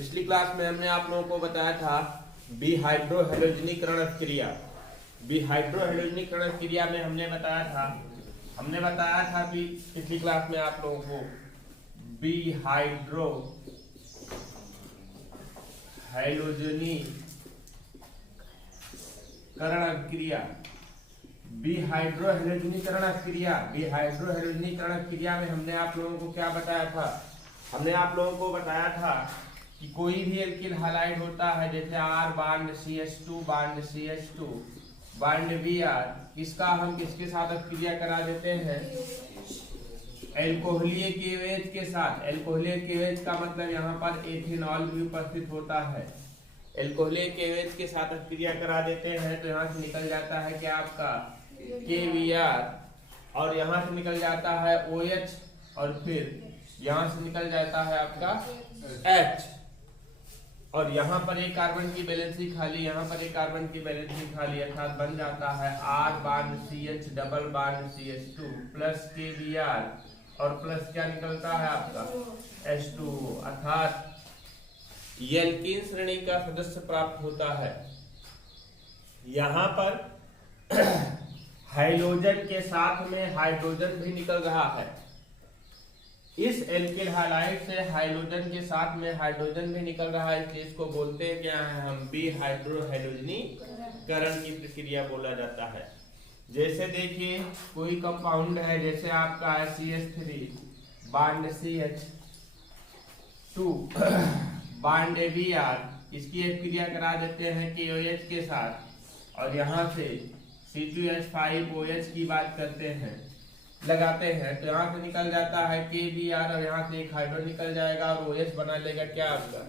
पिछली क्लास में हमने आप लोगों को बताया था विहाइड्रोहैलोजनीकरण क्रिया। विहाइड्रोहैलोजनीकरण क्रिया में हमने बताया था कि पिछली क्लास में आप लोगों को विहाइड्रोहैलोजनीकरण क्रिया में हमने आप लोगों को क्या बताया था? हमने आप लोगों को बताया था कि कोई भी एल्किल हैलाइड होता है, जैसे R bond CH2 bond CH2 bond Br, इसका हम किसके साथ क्रिया करा देते हैं? एल्कोहलीय KOH के साथ। एल्कोहलीय KOH का मतलब यहाँ पर एथेनॉल भी उपस्थित होता है। एल्कोहलीय KOH के साथ क्रिया करा देते हैं तो यहाँ से निकल जाता है क्या आपका KBr, और यहाँ से निकल जाता है OH, और फिर यहाँ से निकल जाता है आपका H, और यहाँ पर एक कार्बन की वैलेंसी खाली, यहाँ पर एक कार्बन की वैलेंसी खाली, अर्थात बन जाता है R bond CH double bond CH2 plus KBr, और प्लस क्या निकलता है आपका H2, अर्थात एल्कीन श्रेणी का सदस्य प्राप्त होता है। यहाँ पर हाइड्रोजन के साथ में हाइड्रोजन भी निकल रहा है। इस एल्किल हैलाइड से हाइड्रोजन के साथ में हाइड्रोजन भी निकल रहा है, इसलिए इसको बोलते हैं क्या है हम? विहाइड्रोहैलोजनीकरण की प्रक्रिया बोला जाता है। जैसे देखिए कोई कंपाउंड है, जैसे आपका है CH3 bond CH2 bond Br, इसकी एक क्रिया करा देते हैं KOH के साथ, और यहाँ से C2H5OH की बात करते हैं, लगाते हैं, तो यहाँ से निकल जाता है KBr, और यहाँ से एक हाइड्रोजन निकल जाएगा और OH बना लेगा क्या आपका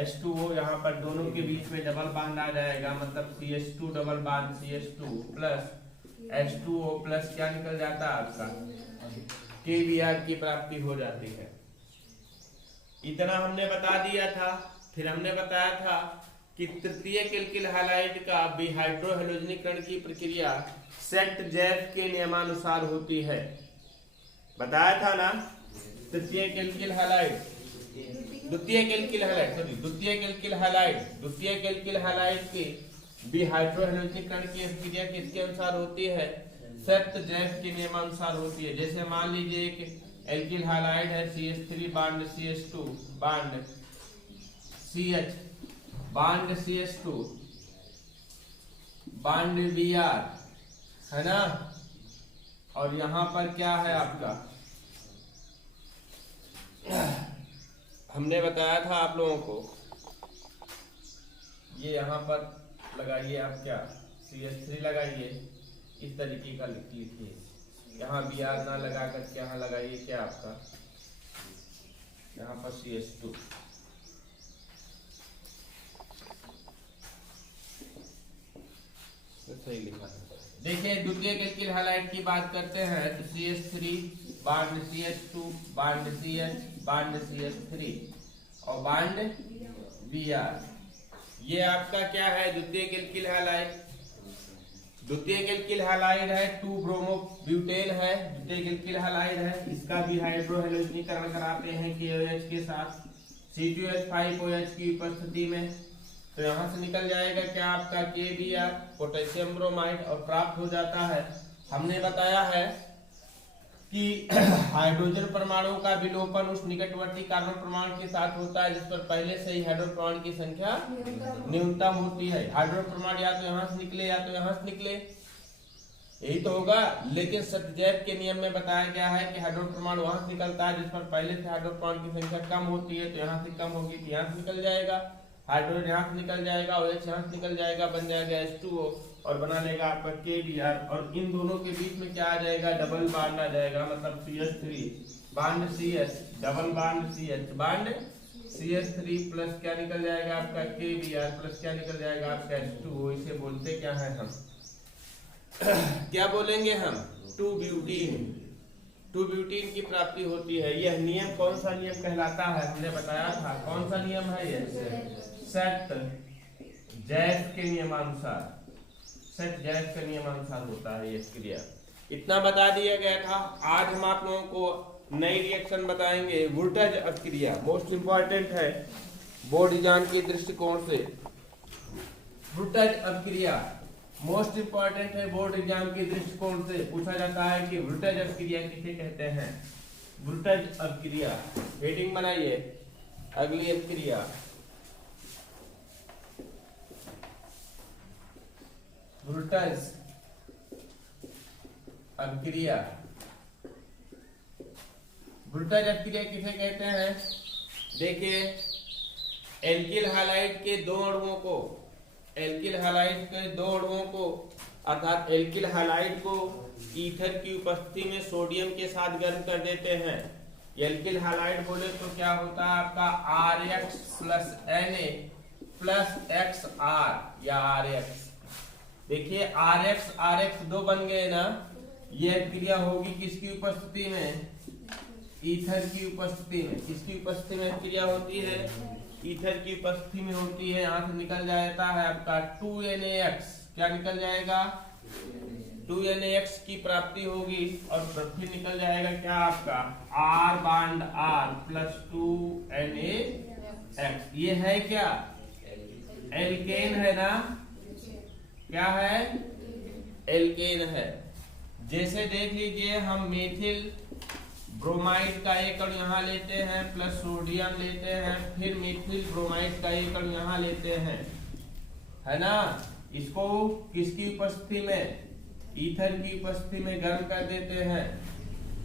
H2O। यहाँ पर दोनों के बीच में डबल बांड आ जाएगा, मतलब CH2 double bond CH2 plus H2O plus क्या निकल जाता है आपका KBr की प्राप्ति हो जाती है। इतना हमने बता दिया था। फिर हमने बताया था कि तृतीयक एल्किल हैलाइड का विहाइड्रोहैलोजनीकरण की प्रक्रिया सेट-जैफ के नियमानुसार होती है। बताया था ना? तृतीयक एल्किल हैलाइड, द्वितीयक एल्किल हैलाइड के विहाइड्रोहैलोजनीकरण की प्रक्रिया किसके अनुसार होती है? सेट-जैफ के नियमानुसार होती है। जैसे मान लीजिए एक एल्किल हैलाइड है CH3 bond CH2 bond CH bond CH2 bond Br, है ना, और यहाँ पर क्या है आपका, हमने बताया था आप लोगों को, ये यहाँ पर लगाइए आप क्या CH3 लगाइए, इस तरीके का लिखिए, यहाँ Br ना लगा करके यहाँ लगाइए क्या आपका, यहाँ पर CH2, सही लिखा है। देखिए द्वितीयक एल्किल हैलाइड की बात करते हैं तो CH3 bond CH2 bond CH bond CH3 और बांड Br, ये आपका क्या है? द्वितीयक एल्किल हैलाइड। द्वितीयक एल्किल हैलाइड है 2-ब्रोमोब्यूटेन है, द्वितीयक एल्किल हैलाइड है। इसका विहाइड्रोहैलोजनीकरण कराते हैं KOH के साथ C2H5OH की उपस्थिति में, तो यहाँ से निकल जाएगा क्या आपका KBr पोटेशियम ब्रोमाइड, और प्राप्त हो जाता है। हमने बताया है कि हाइड्रोजन परमाणु का विलोपन उस निकटवर्ती कार्बन परमाणु के साथ होता है जिस पर पहले से ही हाइड्रोजन परमाणु की संख्या न्यूनतम होती है। हाइड्रोजन परमाणु या तो यहाँ से निकले या तो यहाँ से निकले, यही तो होगा। लेकिन सेट-जैफ के नियम में बताया गया है कि हाइड्रोजन परमाणु वहां से निकलता है जिस पर पहले से हाइड्रोजन परमाणु की संख्या कम होती है, तो यहाँ से कम होगी तो यहाँ से निकल जाएगा, हाइड्रोजन यहाँ से निकल जाएगा, OH यहाँ से निकल जाएगा, बन जाएगा H2O, और बना लेगा आपका KBr, और इन दोनों के बीच में क्या आ जाएगा? डबल बांड आ जाएगा, मतलब CH3 bond CH double bond CH bond CH3 plus क्या निकल जाएगा आपका KBr प्लस क्या निकल जाएगा आपका H2O। इसे बोलते क्या है हम? क्या बोलेंगे हम? 2-ब्यूटीन की प्राप्ति होती है। यह नियम कौन सा नियम कहलाता है? हमने बताया था कौन सा नियम है ये? सेट-जैफ के नियमानुसार, सेट-जैफ के नियमानुसार होता है ये क्रिया। इतना बता दिया गया था। आज हम आप लोगों को नई रिएक्शन बताएंगे, वुल्टज अभिक्रिया, मोस्ट इंपॉर्टेंट है। बोर्ड एग्जाम के दृष्टिकोण से वोल्टेज अपक्रिया मोस्ट इंपॉर्टेंट है। बोर्ड एग्जाम के दृष्टिकोण से पूछा जाता है कि वोल्टेज अपक्रिया किसे कहते हैं। वोल्टेज अपक्रिया हेडिंग बनाइए। अगली अपक्रिया वोल्टेज अपक्रिया। वोल्टेज अपक्रिया किसे कहते हैं? देखिए, एल्किल हैलाइड के दो अणुओं को, एल्किल हैलाइड के दो अणुओं को अर्थात एल्किल हैलाइड को ईथर की उपस्थिति में सोडियम के साथ गर्म कर देते हैं। एल्किल हैलाइड बोले तो क्या होता है आपका RX plus Na plus XR या RX। देखिए RX दो बन गए ना, यह क्रिया होगी किसकी उपस्थिति में? ईथर की उपस्थिति में। किसकी उपस्थिति में क्रिया होती है? ईथर की उपस्थिति में होती है। यहां से निकल जाता है आपका 2NaX। क्या निकल जाएगा? 2NaX की प्राप्ति होगी और फिर निकल जाएगा क्या आपका R bond R plus 2NaX। ये है क्या? एल्केन है ना? क्या है? एल्केन है। जैसे देख लीजिए, हम मेथिल ब्रोमाइड का एक अणु यहाँ लेते हैं प्लस सोडियम लेते हैं, फिर मेथिल ब्रोमाइड का एक अणु यहाँ लेते हैं, है ना। इसको किसकी उपस्थिति में? ईथर की उपस्थिति में गर्म कर देते हैं।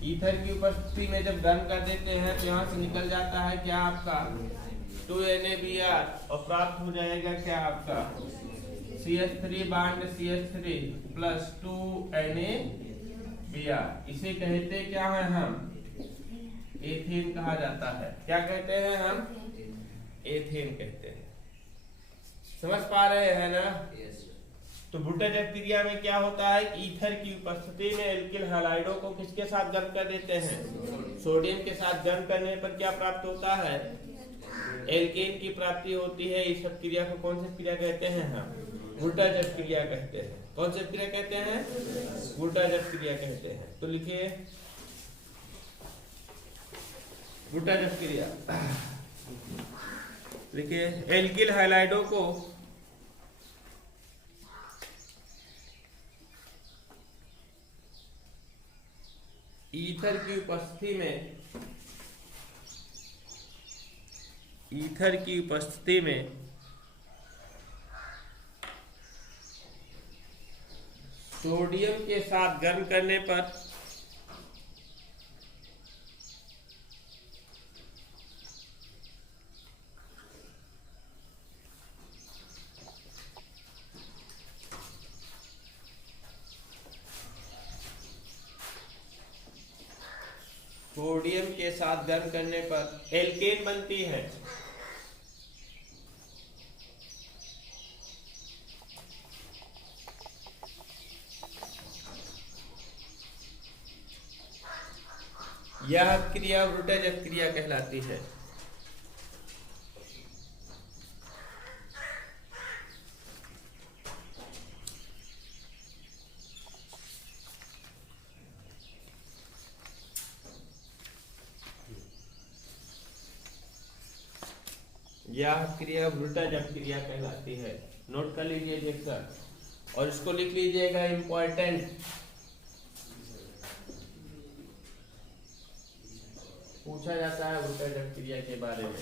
ईथर की उपस्थिति में जब गर्म कर देते हैं तो यहाँ से निकल जाता है क्या आपका 2NaBr और प्राप्त हो जाएगा क्या आपका CH3 bond CH3 plus 2NaBr। इसे कहते क्या है हम? एथेन कहा जाता है। क्या कहते हैं हम? एथेन कहते हैं। समझ पा रहे हैं ना? तो वोल्टेज अपक्रिया में क्या होता है? ईथर की उपस्थिति में एल्किल हैलाइडों को किसके साथ गर्म कर देते हैं? सोडियम के साथ गर्म करने पर क्या प्राप्त होता है? एल्केन की प्राप्ति होती है। इस अपक्रिया को कौन सी क्रिया कहते हैं हम? वोल्टेज अपक्रिया कहते हैं। कौन सी अपक्रिया कहते हैं? वोल्टेज अपक्रिया कहते हैं। तो लिखिए वोल्टेज अपक्रिया। देखिए, एल्किल हैलाइडों को ईथर की उपस्थिति में सोडियम के साथ गर्म करने पर एल्केन बनती है। यह क्रिया वोल्टेज अपक्रिया कहलाती है। यह क्रिया वोल्टेज अपक्रिया कहलाती है। नोट कर लीजिए देखकर, और इसको लिख लीजिएगा इंपॉर्टेंट। पूछा जाता है वोल्टेज अपक्रिया के बारे में।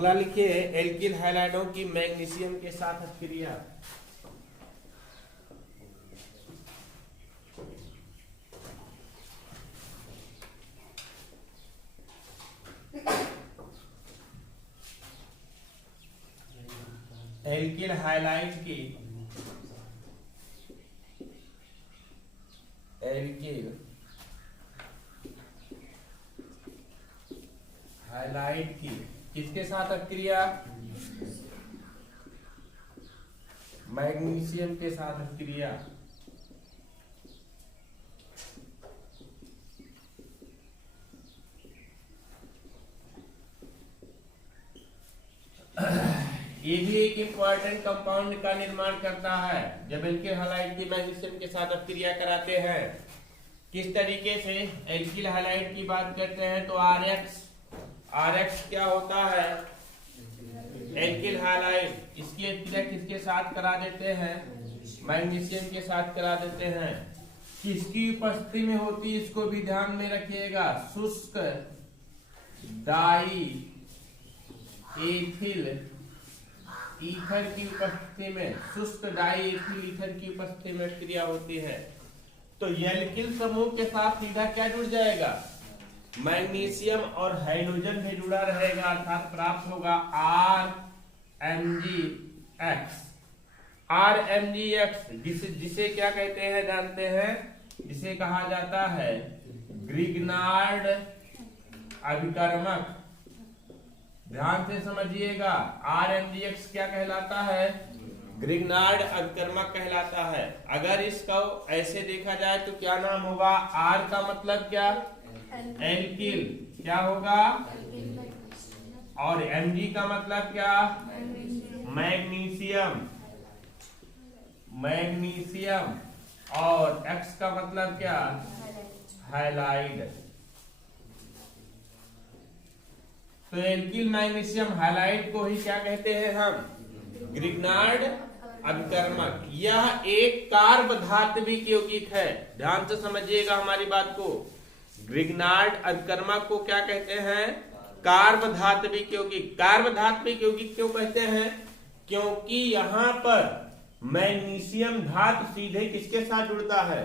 अगला लिखिए एल्किल हैलाइडों की मैग्नीशियम के साथ क्रिया। एल्किल हैलाइड की एल्किल हैलाइड की किसके साथ क्रिया? मैग्नीशियम के साथ क्रिया। ये भी एक इंपॉर्टेंट कंपाउंड का निर्माण करता है। जब एल्किल हैलाइड की मैग्नीशियम के साथ क्रिया कराते हैं किस तरीके से? एल्किल हैलाइड की बात करते हैं तो RX क्या होता है? एल्किल हैलाइड इसकी क्रिया किसके साथ करा देते हैं? मैग्नीशियम के साथ करा देते हैं। किसकी उपस्थिति में होती है इसको भी ध्यान में रखिएगा। शुष्क डाई एथिल ईथर की उपस्थिति में, शुष्क डाई एथिल ईथर की उपस्थिति में क्रिया होती है। तो एल्किल समूह के साथ सीधा क्या जुड़ जाएगा? मैग्नीशियम और हाइड्रोजन भी जुड़ा रहेगा, अर्थात प्राप्त होगा RMgX। जिसे क्या कहते हैं जानते हैं? जिसे कहा जाता है ग्रिग्नार्ड अभिकर्मक। ध्यान से समझिएगा, RMgX क्या कहलाता है? ग्रिग्नार्ड अभिकर्मक कहलाता है। अगर इसको ऐसे देखा जाए तो क्या नाम होगा? R का मतलब क्या? एल्किल क्या होगा? और Mg का मतलब क्या? मैग्नीशियम। और X का मतलब क्या? हैलाइड। तो एल्किल मैग्नीशियम हैलाइड को ही क्या कहते हैं हम? ग्रिग्नार्ड अभिकर्मक। यह एक कार्ब धात्विक यौगिक है। ध्यान से समझिएगा हमारी बात को। ग्रिग्नार्ड अभिकर्मक को क्या कहते हैं? कार्ब धात्विक यौगिक। कार्ब धात्विक यौगिक क्यों कहते हैं? क्योंकि यहाँ पर मैग्नीशियम धातु सीधे किसके साथ जुड़ता है?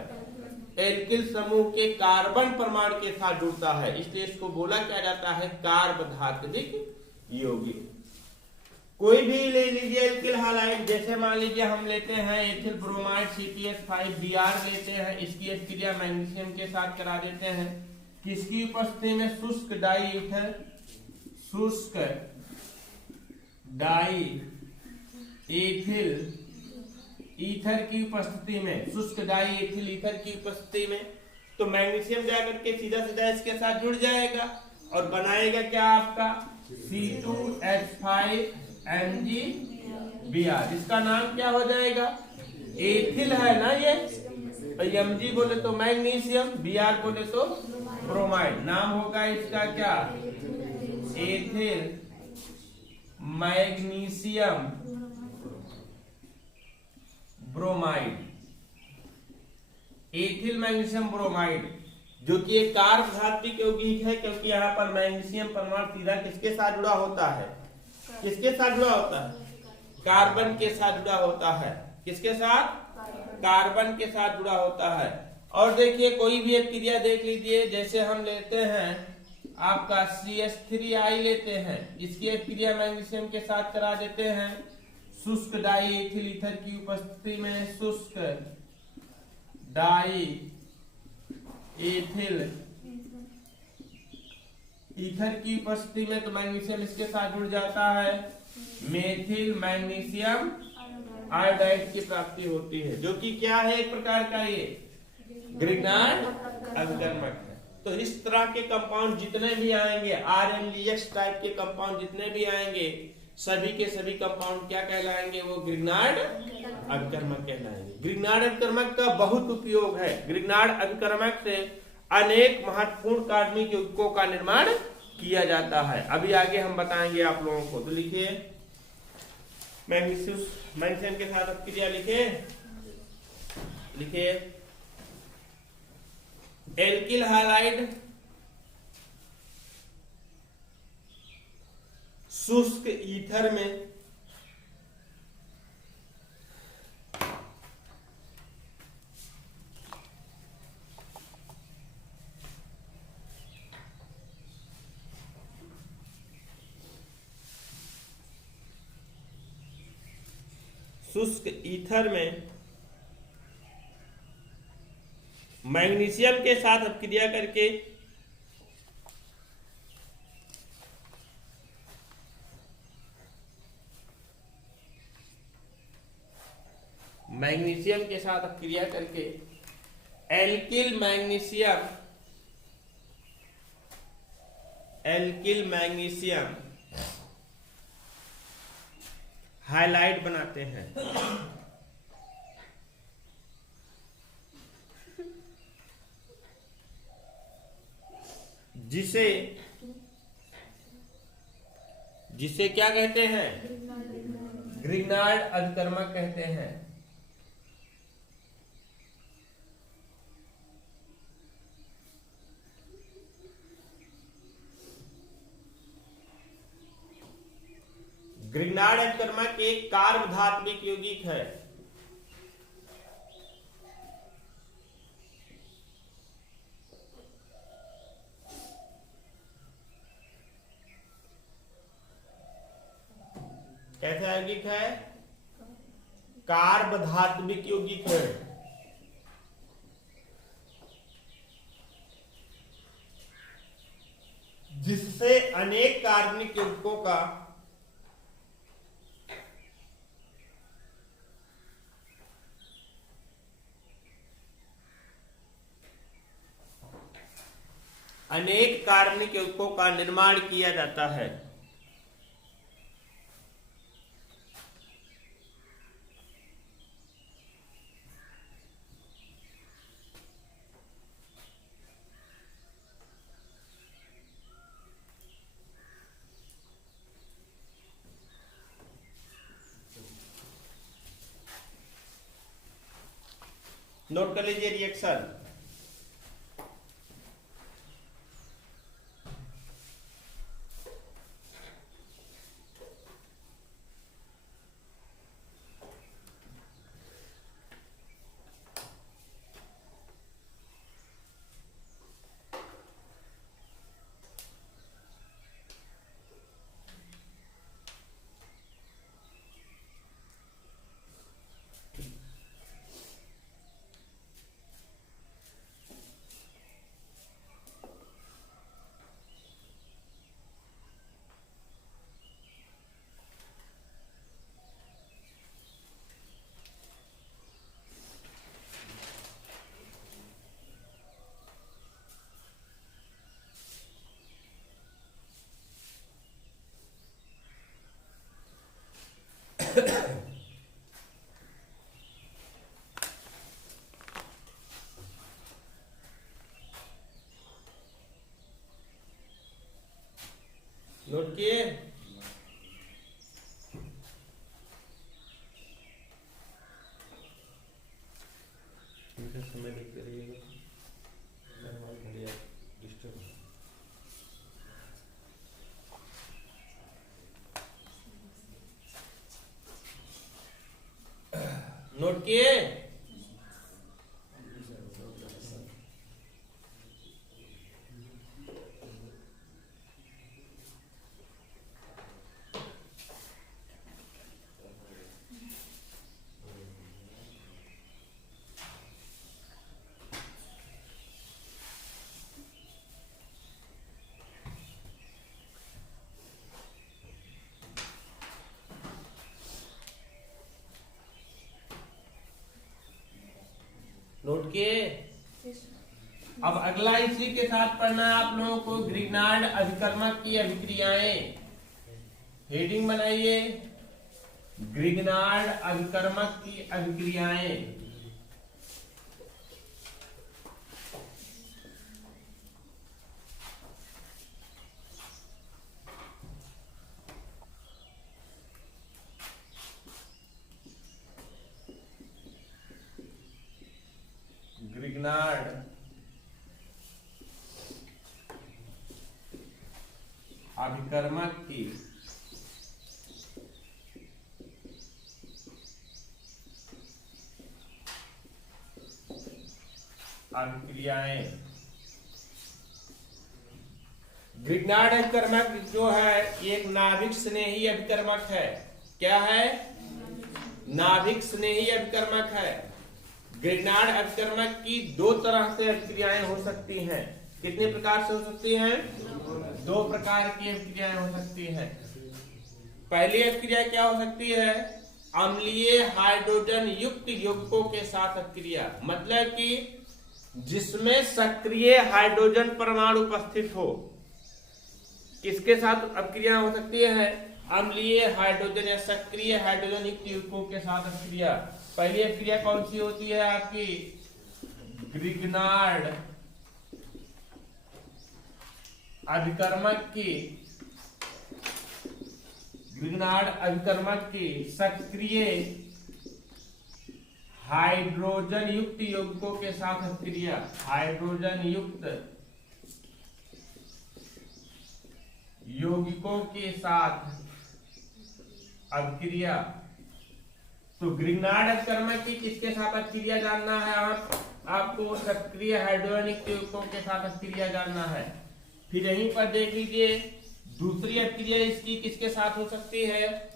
एल्किल समूह के कार्बन परमाणु के साथ जुड़ता है, इसलिए इसको बोला क्या जाता है? कार्ब धात्विक यौगिक। कोई भी ले लीजिए एल्किल हैलाइड, जैसे मान लीजिए हम लेते हैं एथिल ब्रोमाइड CpS5Br लेते हैं, इसकी क्रिया मैग्नीशियम के साथ करा देते हैं। किसकी उपस्थिति में? शुष्क डाई एथिल ईथर की उपस्थिति में, शुष्क डाई एथिल ईथर की उपस्थिति में। तो मैग्नीशियम जाकर के सीधा सीधा इसके साथ जुड़ जाएगा और बनाएगा क्या आपका? C2H5 MgBr। इसका नाम क्या हो जाएगा? एथिल है ना ये, तो Mg बोले तो मैग्नीशियम, Br बोले तो ब्रोमाइड। नाम होगा इसका क्या? Ethyl magnesium bromide. Ethyl magnesium bromide जो कि एक कार्ब धात्विक यौगिक है, क्योंकि यहाँ पर मैग्नीशियम परमाणु सीधा किसके साथ जुड़ा होता है? किसके साथ जुड़ा होता है? कार्बन के साथ जुड़ा होता है। किसके साथ? कार्बन के साथ जुड़ा होता है। और देखिए कोई भी एक क्रिया देख लीजिए, जैसे हम लेते हैं आपका CH3I लेते हैं, इसकी एक क्रिया मैग्नीशियम के साथ करा देते हैं। शुष्क डाई एथिल ईथर की उपस्थिति में, शुष्क डाई एथिल ईथर की उपस्थिति में, तो मैग्नीशियम इसके साथ जुड़ जाता है। मेथिल मैग्नीशियम आयोडाइड की प्राप्ति होती है, जो कि क्या है? एक प्रकार का ये ग्रिग्नार्ड अभिकर्मक है। तो इस तरह के कंपाउंड जितने भी आएंगे, RMgX टाइप के कंपाउंड जितने भी आएंगे, सभी के सभी कंपाउंड क्या कहलाएंगे? वो ग्रिग्नार्ड अभिकर्मक कहलाएंगे। ग्रिग्नार्ड अभिकर्मक का बहुत उपयोग है। ग्रिग्नार्ड अभिकर्मक से अनेक महत्वपूर्ण कार्बनिक यौगिकों का निर्माण किया जाता है। अभी आगे हम बताएंगे आप लोगों को। तो लिखिए मैग्नीशियम के साथ क्रिया लिखिए एल्किल हैलाइड शुष्क ईथर में मैग्नीशियम के साथ अपक्रिया करके एल्किल मैग्नीशियम हाइलाइट बनाते हैं। जिसे क्या कहते हैं? ग्रिग्नार्ड अभिकर्मक कहते हैं। ग्रिग्नार्ड अभिकर्मक एक कार्बधात्विक यौगिक है। कैसा यौगिक है? कार्बधात्विक यौगिक है। जिससे अनेक कार्बनिक यौगिकों का निर्माण किया जाता है। नोट कर लीजिए रिएक्शन। नोट किए? समय देखते रहिएगा। नोट किए? नोट किए? अब अगला इसी के साथ पढ़ना है आप लोगों को ग्रिग्नार्ड अभिकर्मक की अभिक्रियाएं। हेडिंग बनाइए, ग्रिग्नार्ड अभिकर्मक की अभिक्रियाएं। ग्रिग्नार्ड अभिकर्मक की अभिक्रियाएं। ग्रिग्नार्ड अभिकर्मक जो है एक नाभिक स्नेही अभिकर्मक है। क्या है? नाभिक स्नेही अभिकर्मक है। ग्रिग्नार्ड अभिकर्मक की दो तरह से अभिक्रियाएं हो सकती हैं। कितने प्रकार से हो सकती हैं? दो प्रकार की अभिक्रियाएं हो सकती हैं। पहली अभिक्रिया क्या हो सकती है? अम्लीय हाइड्रोजन युक्त यौगिकों के साथ अभिक्रिया, मतलब कि जिसमें सक्रिय हाइड्रोजन परमाणु उपस्थित हो। किसके साथ अभिक्रिया हो सकती है? अम्लीय हाइड्रोजन या सक्रिय हाइड्रोजन युक्त यौगिकों के साथ अभिक्रिया। पहली अभिक्रिया कौन सी होती है आपकी? ग्रिग्नार्ड अभिकर्मक की सक्रिय हाइड्रोजन युक्त यौगिकों के साथ अभिक्रिया। हाइड्रोजन युक्त यौगिकों के साथ अभिक्रिया। तो ग्रिग्नार्ड अभिकर्मक की किसके साथ अभिक्रिया जानना है? आपको सक्रिय हाइड्रोजन युक्त यौगिकों के साथ अभिक्रिया जानना है। फिर यहीं पर देख लीजिए दूसरी अभिक्रिया इसकी किसके साथ हो सकती है?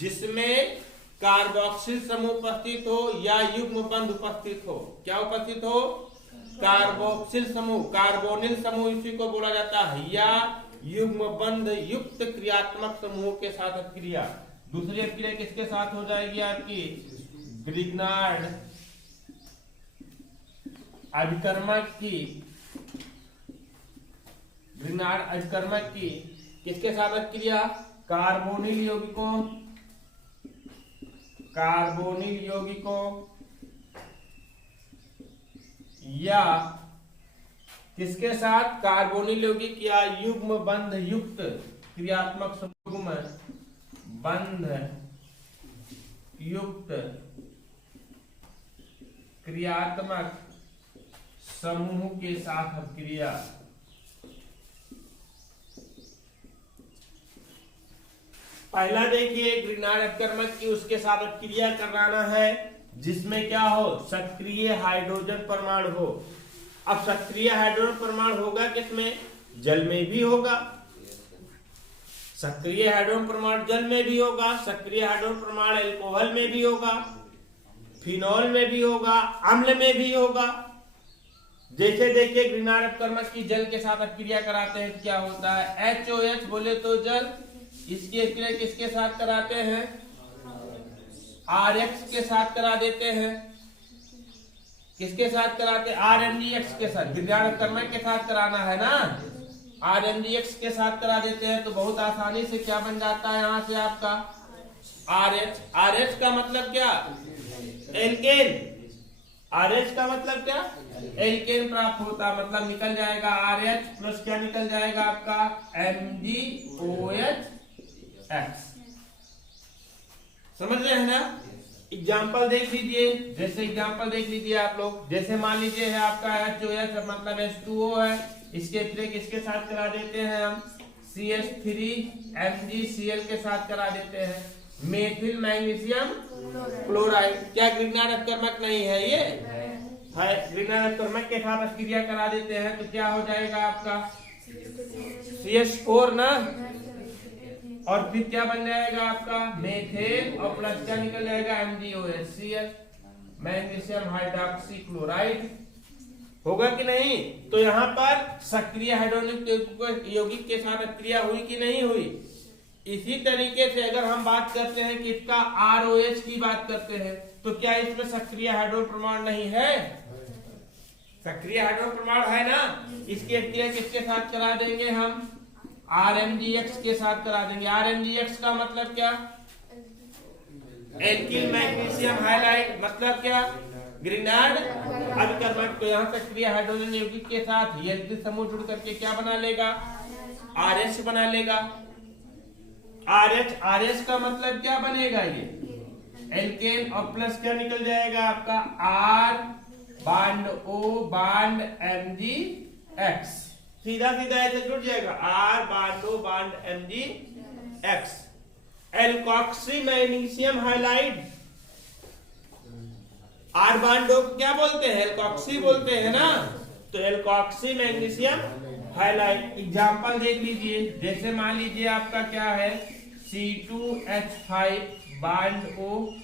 जिसमें कार्बोक्सिल समूह उपस्थित हो या युग्म बंध उपस्थित हो। क्या उपस्थित हो? कार्बोक्सिल समूह, कार्बोनिल समूह इसी को बोला जाता है, या युग्म बंध युक्त क्रियात्मक समूह के साथ अभिक्रिया। दूसरी अभिक्रिया किसके साथ हो जाएगी आपकी? ग्रिग्नार्ड अभिकर्मक की किसके साथ अभिक्रिया? कार्बोनिल यौगिकों या किसके साथ? कार्बोनिल यौगिक या युग्म बंध युक्त क्रियात्मक समूह, बंध युक्त क्रियात्मक समूह के साथ अभिक्रिया। पहला देखिए ग्रिग्नार्ड अभिकर्मक की उसके साथ अभिक्रिया कराना है जिसमें क्या हो? सक्रिय हाइड्रोजन परमाणु हो। अब सक्रिय हाइड्रोजन परमाणु होगा किसमें? जल में भी होगा। सक्रिय हाइड्रोजन परमाणु जल में भी होगा, सक्रिय हाइड्रोजन परमाणु अल्कोहल में भी होगा, फिनॉल में भी होगा, अम्ल में भी होगा। जैसे देखिए ग्रिग्नार्ड अभिकर्मक की जल के साथ अभिक्रिया कराते हैं, क्या होता है? HOH बोले तो जल। इसकी अभिक्रिया किसके साथ कराते हैं? RH के साथ करा देते हैं। किसके साथ कराते हैं? RMgX के साथ। ग्रिग्नार्ड अभिकर्मक के साथ कराना है ना, RMgX के साथ करा देते हैं। तो बहुत आसानी से क्या बन जाता है यहां से आपका? RH। RH का मतलब क्या? एल्केन। RH का मतलब क्या? एल्केन प्राप्त होता, मतलब निकल जाएगा RH प्लस क्या निकल जाएगा आपका? MgOH। समझ रहे हैं ना? एग्जाम्पल देख लीजिए, जैसे एग्जाम्पल देख लीजिए आप लोग। जैसे मान लीजिए है आपका HOH मतलब H2O है, इसके अतिरिक्त किसके साथ करा देते हैं हम? CH3MgCl के साथ करा देते हैं। Methyl magnesium chloride. क्या ग्रिग्नार्ड अभिकर्मक नहीं है? ये है। ग्रिग्नार्ड अभिकर्मक के साथ अभिक्रिया करा देते हैं तो क्या हो जाएगा आपका? CH4 ना, और फिर क्या बन जाएगा आपका? मेथेन, और प्लस क्या निकल जाएगा? MgOHCl, magnesium hydroxy chloride. होगा कि नहीं? तो यहाँ पर सक्रिय हाइड्रोजन यौगिक के साथ अभिक्रिया हुई कि नहीं हुई? इसी तरीके से अगर हम बात करते हैं कि इसका ROH की बात करते हैं तो क्या इसमें सक्रिय हाइड्रोजन परमाणु नहीं है? सक्रिय हाइड्रोजन परमाणु है ना। इसकी अभिक्रिया किसके साथ करा देंगे हम? RMgX के साथ करा देंगे। RMgX का मतलब क्या? Alkyl magnesium halide. मतलब क्या? ग्रिग्नार्ड अभिकर्मक। तो यहाँ सक्रिय हाइड्रोजन यौगिक के साथ एल्किल समूह जुड़ करके क्या बना लेगा? RH बना लेगा। RH का मतलब क्या बनेगा? ये एल्केन, और प्लस क्या निकल जाएगा आपका? R bond O bond MgX। सीधा सीधा ऐसे जुड़ जाएगा, R bond O bond MgX। Alkoxy magnesium halide, R बांडो को क्या बोलते हैं? एल्कोक्सी बोलते हैं ना। तो एल्कोक्सी मैग्नीशियम हाइलाइट। एग्जांपल देख लीजिए, जैसे मान लीजिए आपका क्या है, C2H5 bond OH,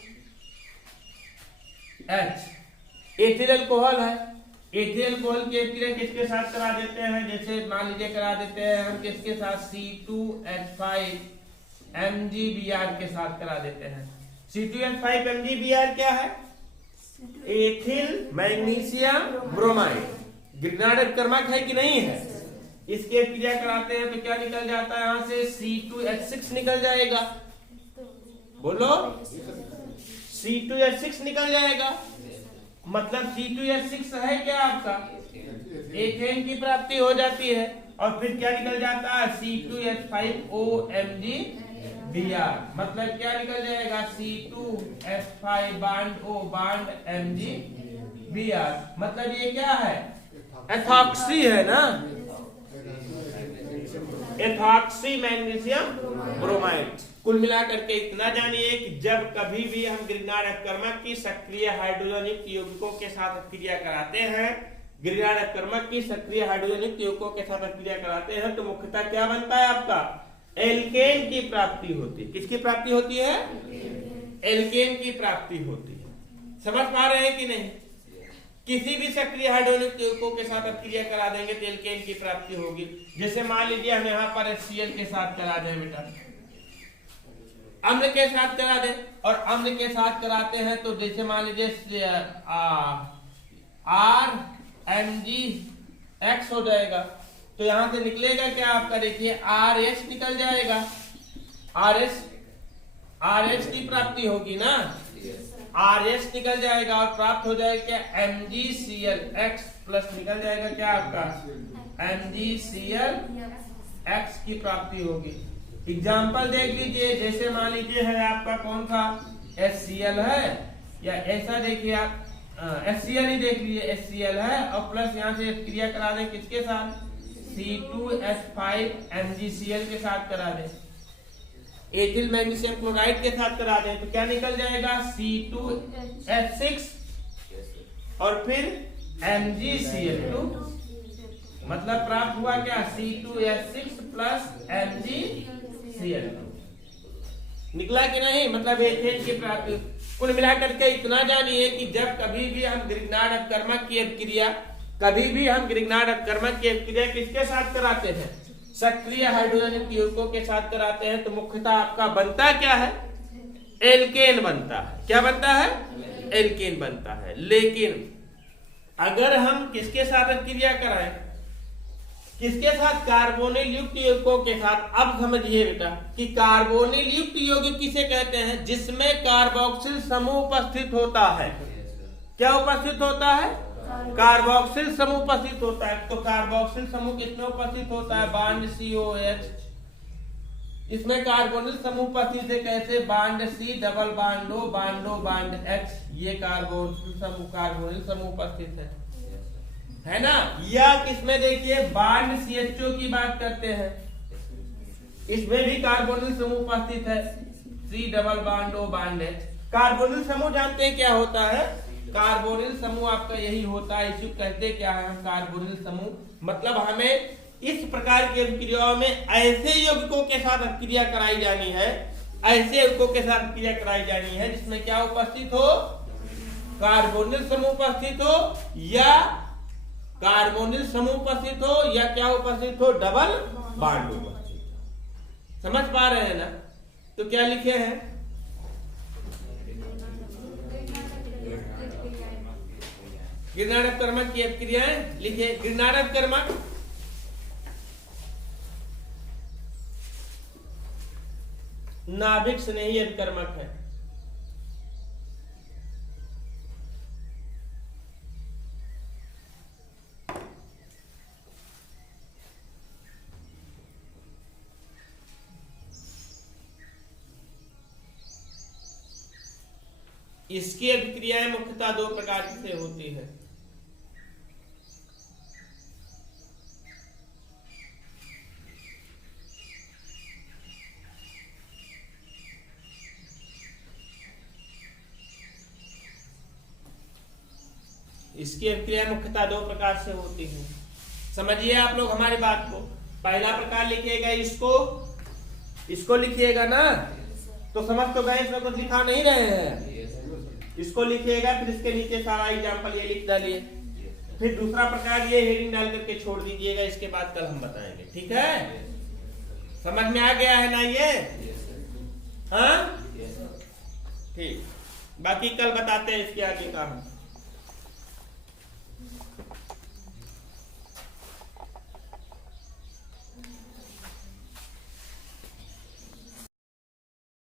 ethyl alcohol है। एथिल अल्कोहल की क्रिया किसके साथ करा देते हैं? जैसे मान लीजिए करा देते हैं हम किसके साथ? C2H5 MgBr के साथ करा देते हैं। C2H5 MgBr क्या है? Ethyl magnesium bromide. ग्रिग्नार्ड कर्मक है कि नहीं है? इसके क्रिया कराते हैं तो क्या निकल जाता है यहां से? C2H6 निकल जाएगा। बोलो, C2H6 निकल जाएगा। मतलब C2H6 है क्या आपका? एथेन की प्राप्ति हो जाती है। और फिर क्या निकल जाता है? C2H5OMgBr। मतलब क्या निकल जाएगा? C2H5 bond O bond MgBr। मतलब ये क्या है? एथॉक्सी है ना, एथॉक्सी मैग्नीशियम ब्रोमाइड। कुल मिलाकर के इतना जानिए कि जब कभी भी हम ग्रिग्नार्ड अपकर्मक की सक्रिय हाइड्रोजन युक्त यौगिकों के साथ क्रिया कराते हैं, ग्रिग्नार्ड अपकर्मक की सक्रिय हाइड्रोजन युक्त यौगिकों के साथ क्रिया कराते हैं, तो मुख्यतः क्या बनता है आपका? एल्केन की प्राप्ति होती है। किसकी प्राप्ति होती है? एल्केन की प्राप्ति होती है। समझ पा रहे हैं कि नहीं? किसी भी सक्रिय हाइड्रोजन यौगिकों के साथ क्रिया करा देंगे तो एल्केन की प्राप्ति होगी। जैसे मान लीजिए हम यहाँ पर HCl के साथ करा दें बेटा, अम्ल के साथ करा दें, और अम्ल के साथ कराते हैं तो जैसे मान लीजिए RMgX हो जाएगा। तो यहां से निकलेगा क्या आपका? देखिए RH निकल जाएगा। RH की प्राप्ति होगी ना, RH निकल जाएगा और प्राप्त हो जाएगा क्या? MgClX प्लस निकल जाएगा क्या आपका? MgClX की प्राप्ति होगी। एग्जाम्पल देख लीजिए, जैसे मान लीजिए है आपका कौन सा? HCl है, या ऐसा देखिए आप HCl ही देख लीजिए, HCl है और प्लस यहाँ से क्रिया करा दें किसके साथ? C2H5 MgCl के साथ करा दें, एथिल मैग्नीशियम क्लोराइड के साथ करा दें, तो क्या निकल जाएगा? C2H6 और फिर MgCl2। मतलब प्राप्त हुआ क्या? C2H6 प्लस MgCl2 निकला कि नहीं? मतलब एथेन की प्राप्ति। कुल मिलाकर के इतना जानिए कि जब कभी भी हम ग्रिग्नार्ड अपकर्मक की अभिक्रिया किसके साथ कराते हैं? सक्रिय हाइड्रोजन यौगिकों के साथ कराते हैं, तो मुख्यतः आपका बनता क्या है? एल्केन बनता है। क्या बनता है? एल्केन बनता है। लेकिन अगर हम किसके साथ क्रिया कराएं? किसके साथ? कार्बोनिल युक्त यौगिकों के साथ। अब समझिए बेटा कि कार्बोनिल युक्त यौगिक किसे कहते हैं? जिसमें कार्बोक्सिल समूह उपस्थित होता है। क्या उपस्थित होता है? कार्बोक्सिल समूह उपस्थित होता है। तो कार्बोक्सिल समूह किसमें उपस्थित होता है? Bond COH। इसमें कार्बोनिल समूह उपस्थित है। कैसे? Bond C double bond O bond O bond H। ये कार्बोनिल समूह उपस्थित है ना। या किसमें? देखिए बांड CHO की बात करते हैं, इसमें भी कार्बोनिल समूह उपस्थित है, C double bond O bond H। Carbonyl समूह जानते हैं क्या होता है? कार्बोनिल समूह आपका यही होता है। इसे कहते क्या है? कार्बोनिल समूह। मतलब हमें इस प्रकार की अभिक्रियाओं में ऐसे यौगिकों के साथ अभिक्रिया कराई जानी है, ऐसे यौगिकों के साथ क्रिया कराई जानी है जिसमें क्या उपस्थित हो? कार्बोनिल समूह उपस्थित हो, या कार्बोनिल समूह उपस्थित हो, या क्या उपस्थित हो? डबल बांड उपस्थित। समझ पा रहे हैं ना? तो क्या लिखे हैं? ग्रिग्नार्ड अपकर्मक की अभिक्रियाएं लिखिए। ग्रिग्नार्ड अपकर्मक नाभिक स्नेही अपकर्मक है। इसकी अभिक्रियाएं मुख्यतः दो प्रकार से होती है। इसकी अभिक्रिया मुख्यतः दो प्रकार से होती है। समझिए आप लोग हमारी बात को। पहला प्रकार लिखिएगा इसको लिखिएगा ना, तो समझ तो गए, इसमें कुछ लिखा नहीं रहे हैं। इसको लिखिएगा, फिर इसके नीचे सारा एग्जाम्पल ये लिख डालिए। फिर दूसरा प्रकार ये हेडिंग डाल करके छोड़ दीजिएगा, इसके बाद कल हम बताएंगे। ठीक है, समझ में आ गया है ना ये? हाँ ठीक, बाकी कल बताते हैं इसके आगे का हम।